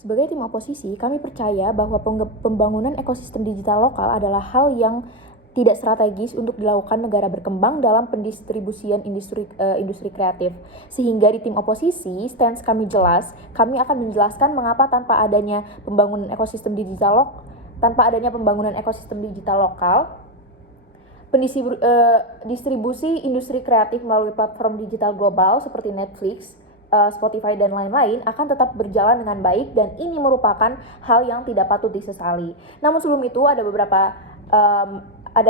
Sebagai tim oposisi, kami percaya bahwa pembangunan ekosistem digital lokal adalah hal yang tidak strategis untuk dilakukan negara berkembang dalam pendistribusian industri kreatif. Sehingga di tim oposisi, stance kami jelas, kami akan menjelaskan mengapa tanpa adanya pembangunan ekosistem digital lokal, distribusi industri kreatif melalui platform digital global seperti Netflix, Spotify dan lain-lain akan tetap berjalan dengan baik, dan ini merupakan hal yang tidak patut disesali. Namun sebelum itu ada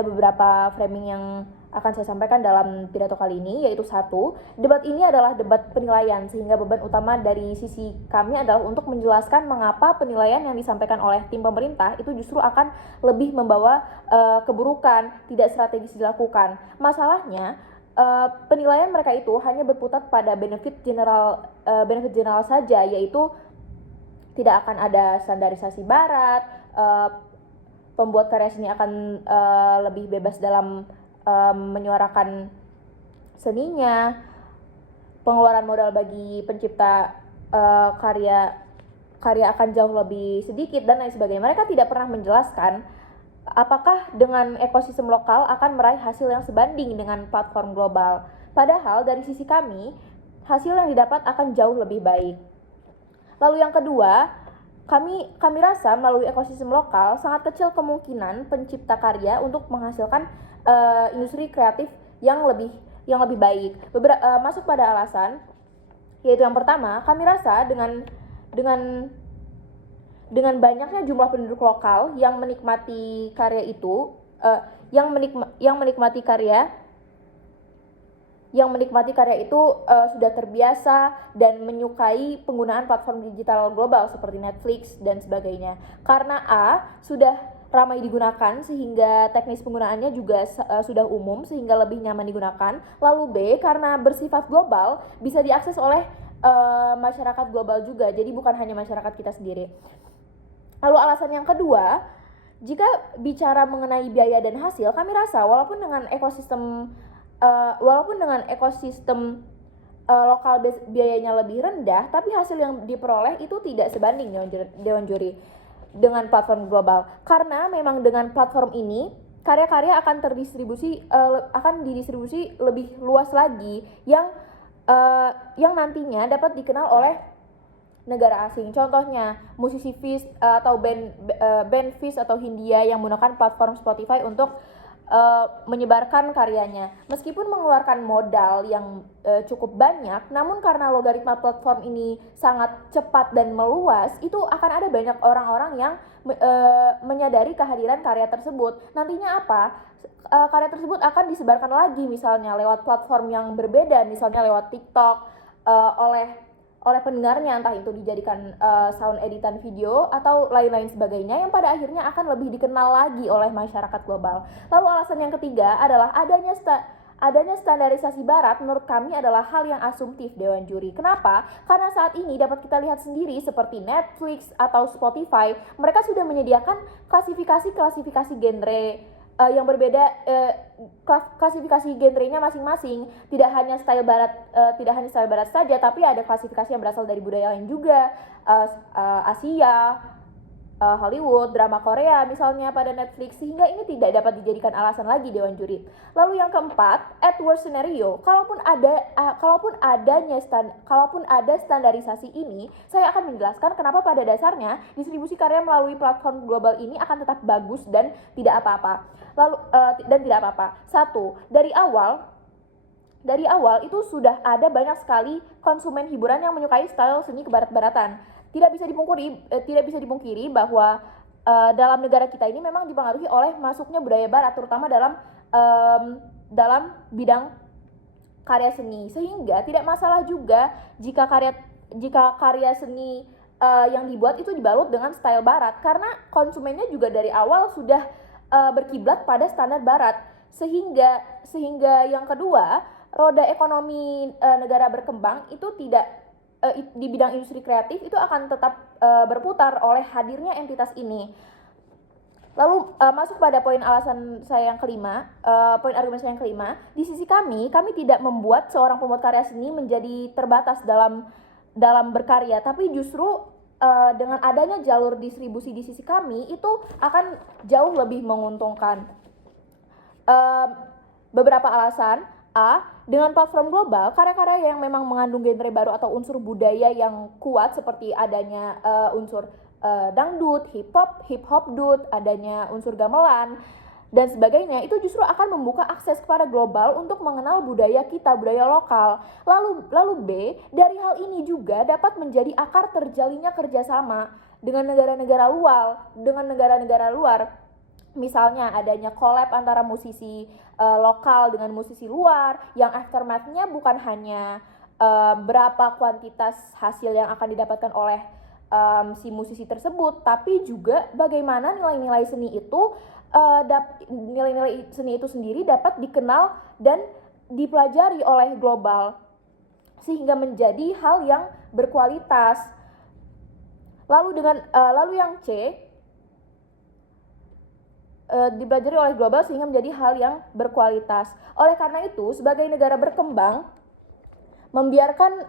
beberapa framing yang akan saya sampaikan dalam pidato kali ini, yaitu satu, debat ini adalah debat penilaian, sehingga beban utama dari sisi kami adalah untuk menjelaskan mengapa penilaian yang disampaikan oleh tim pemerintah itu justru akan lebih membawa keburukan, tidak strategis dilakukan. Masalahnya, penilaian mereka itu hanya berputar pada benefit general saja, yaitu tidak akan ada standarisasi barat, pembuat karya seni akan lebih bebas dalam menyuarakan seninya, pengeluaran modal bagi pencipta karya akan jauh lebih sedikit, dan lain sebagainya. Mereka tidak pernah menjelaskan apakah dengan ekosistem lokal akan meraih hasil yang sebanding dengan platform global. Padahal dari sisi kami, hasil yang didapat akan jauh lebih baik. Lalu yang kedua, kami rasa melalui ekosistem lokal sangat kecil kemungkinan pencipta karya untuk menghasilkan industri kreatif yang lebih baik. Masuk pada alasan, yaitu yang pertama, kami rasa dengan banyaknya jumlah penduduk lokal yang menikmati karya itu, sudah terbiasa dan menyukai penggunaan platform digital global seperti Netflix dan sebagainya. Karena A, sudah ramai digunakan sehingga teknis penggunaannya juga sudah umum sehingga lebih nyaman digunakan. Lalu B, karena bersifat global, bisa diakses oleh masyarakat global juga, jadi bukan hanya masyarakat kita sendiri. Lalu alasan yang kedua, jika bicara mengenai biaya dan hasil, kami rasa walaupun dengan ekosistem lokal biayanya lebih rendah, tapi hasil yang diperoleh itu tidak sebanding, Dewan Juri, dengan platform global. Karena memang dengan platform ini karya-karya akan didistribusi lebih luas lagi yang nantinya dapat dikenal oleh negara asing. Contohnya musisi Fish atau band Fish atau Hindia yang menggunakan platform Spotify untuk menyebarkan karyanya. Meskipun mengeluarkan modal yang cukup banyak, namun karena logaritma platform ini sangat cepat dan meluas, itu akan ada banyak orang-orang yang menyadari kehadiran karya tersebut. Nantinya apa? Karya tersebut akan disebarkan lagi, misalnya lewat platform yang berbeda, misalnya lewat TikTok, oleh pendengarnya, entah itu dijadikan sound editan video atau lain-lain sebagainya, yang pada akhirnya akan lebih dikenal lagi oleh masyarakat global. Lalu alasan yang ketiga adalah adanya standarisasi barat menurut kami adalah hal yang asumtif, Dewan Juri. Kenapa? Karena saat ini dapat kita lihat sendiri seperti Netflix atau Spotify, mereka sudah menyediakan klasifikasi genre yang berbeda, klasifikasi genrenya masing-masing. Tidak hanya style barat saja, tapi ada klasifikasi yang berasal dari budaya lain juga, Asia, Hollywood, drama Korea misalnya pada Netflix, sehingga ini tidak dapat dijadikan alasan lagi, Dewan Juri. Lalu yang keempat, at worst scenario, kalaupun ada standarisasi ini, saya akan menjelaskan kenapa pada dasarnya distribusi karya melalui platform global ini akan tetap bagus dan tidak apa-apa. Satu, dari awal itu sudah ada banyak sekali konsumen hiburan yang menyukai style seni kebarat-baratan. Tidak bisa dipungkiri bahwa dalam negara kita ini memang dipengaruhi oleh masuknya budaya barat, terutama dalam bidang karya seni, sehingga tidak masalah juga jika karya seni yang dibuat itu dibalut dengan style barat, karena konsumennya juga dari awal sudah berkiblat pada standar barat. Sehingga yang kedua, roda ekonomi negara berkembang itu tidak di bidang industri kreatif itu akan tetap berputar oleh hadirnya entitas ini. Lalu masuk pada poin argumen saya yang kelima. Di sisi kami tidak membuat seorang pembuat karya seni menjadi terbatas dalam berkarya, tapi justru dengan adanya jalur distribusi di sisi kami itu akan jauh lebih menguntungkan. Beberapa alasan. Dengan platform global, karya-karya yang memang mengandung genre baru atau unsur budaya yang kuat seperti adanya unsur dangdut, hip hop dut, adanya unsur gamelan dan sebagainya, itu justru akan membuka akses kepada global untuk mengenal budaya kita, budaya lokal. Lalu B, dari hal ini juga dapat menjadi akar terjalinnya kerjasama dengan negara-negara luar. Misalnya adanya collab antara musisi lokal dengan musisi luar, yang aftermath-nya bukan hanya berapa kuantitas hasil yang akan didapatkan oleh si musisi tersebut, tapi juga bagaimana nilai-nilai seni itu sendiri dapat dikenal dan dipelajari oleh global sehingga menjadi hal yang berkualitas. Lalu yang C, dipelajari oleh global sehingga menjadi hal yang berkualitas. Oleh karena itu, sebagai negara berkembang membiarkan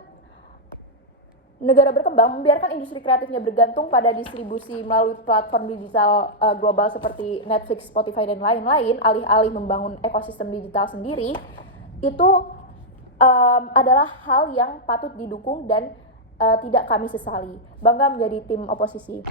industri kreatifnya bergantung pada distribusi melalui platform digital global seperti Netflix, Spotify, dan lain-lain, alih-alih membangun ekosistem digital sendiri, itu adalah hal yang patut didukung dan tidak kami sesali. Bangga menjadi tim oposisi.